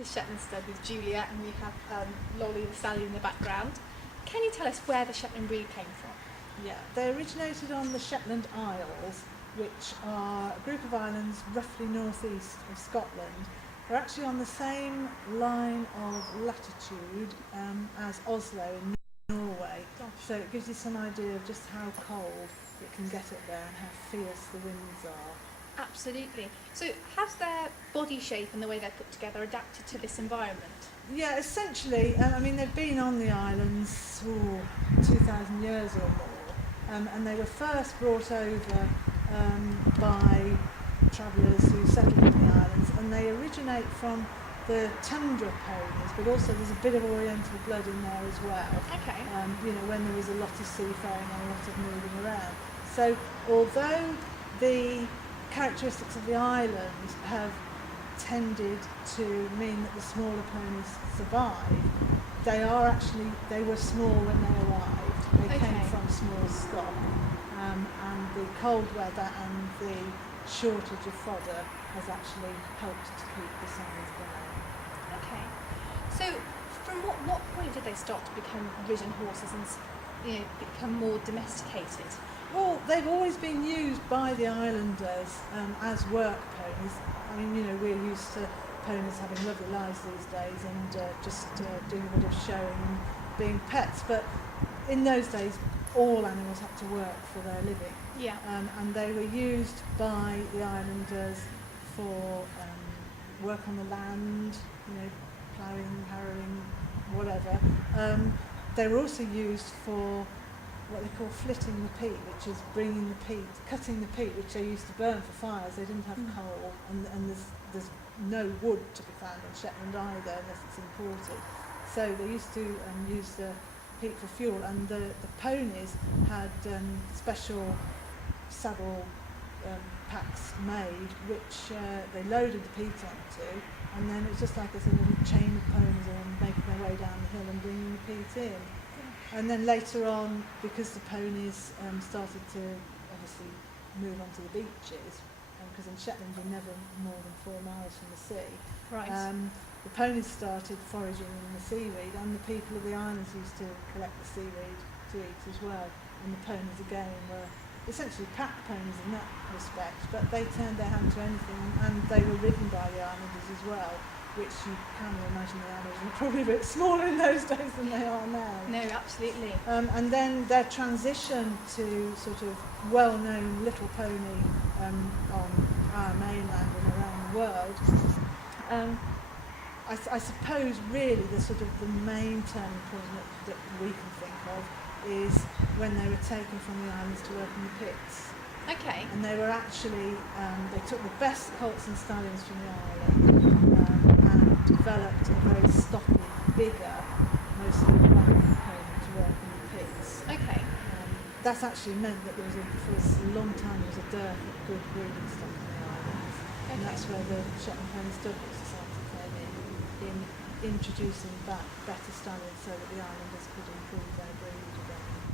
the Shetland stud with Julia, and we have Lolly the stallion in the background. Can you tell us where the Shetland breed came from? Yeah, they originated on the Shetland Isles, which are a group of islands roughly northeast of Scotland. They're actually on the same line of latitude as Oslo in Norway. Gosh. So it gives you some idea of just how cold it can get up there and how fierce the winds are. Absolutely. So has their body shape and the way they're put together adapted to this environment? Yeah, essentially, I mean, they've been on the islands for 2,000 years or more, and they were first brought over by travellers who settled on the islands, and they originate from the tundra ponies, but also there's a bit of Oriental blood in there as well. Okay. You know, when there was a lot of seafaring and a lot of moving around. So although the characteristics of the island have tended to mean that the smaller ponies survived, they were small when they arrived. They came from small stock, and the cold weather and the shortage of fodder has actually helped to keep the size down. Okay. So from what point did they start to become ridden horses and become more domesticated? Well, they've always been used by the islanders as work ponies. I mean, you know, we're used to ponies having lovely lives these days and just doing a bit of showing and being pets. But in those days, all animals had to work for their living. Yeah. And they were used by the islanders for work on the land, you know, ploughing, harrowing, whatever. They were also used for what they call flitting the peat, which is bringing the peat, cutting the peat, which they used to burn for fires. They didn't have coal, and there's no wood to be found on Shetland either, unless it's imported. So they used to use the peat for fuel, and the ponies had special saddle packs made, which they loaded the peat onto, and then it was just like a little chain of ponies all making their way down the hill and bringing the peat in. And then later on, because the ponies started to obviously move onto the beaches, because in Shetland you're never more than 4 miles from the sea, Right. the ponies started foraging in the seaweed, and the people of the islands used to collect the seaweed to eat as well. And the ponies again were essentially pack ponies in that respect, but they turned their hand to anything, and they were ridden by the islanders as well, which you can imagine the animals were probably a bit smaller in those days than they are now. No, absolutely. And then their transition to sort of well-known little pony on our mainland and around the world, I suppose really the main turning point that we can think of is when they were taken from the islands to work in the pits. Okay. And they were actually, they took the best colts and stallions from the island and developed a very stocky, bigger, mostly black pony to work in the pits. Okay. That's actually meant that for a long time there was a dearth of good breeding stock on the islands. Okay. And that's where the Shetland Pony Studley Society came in introducing back better stallions so that the islanders could improve their breed again.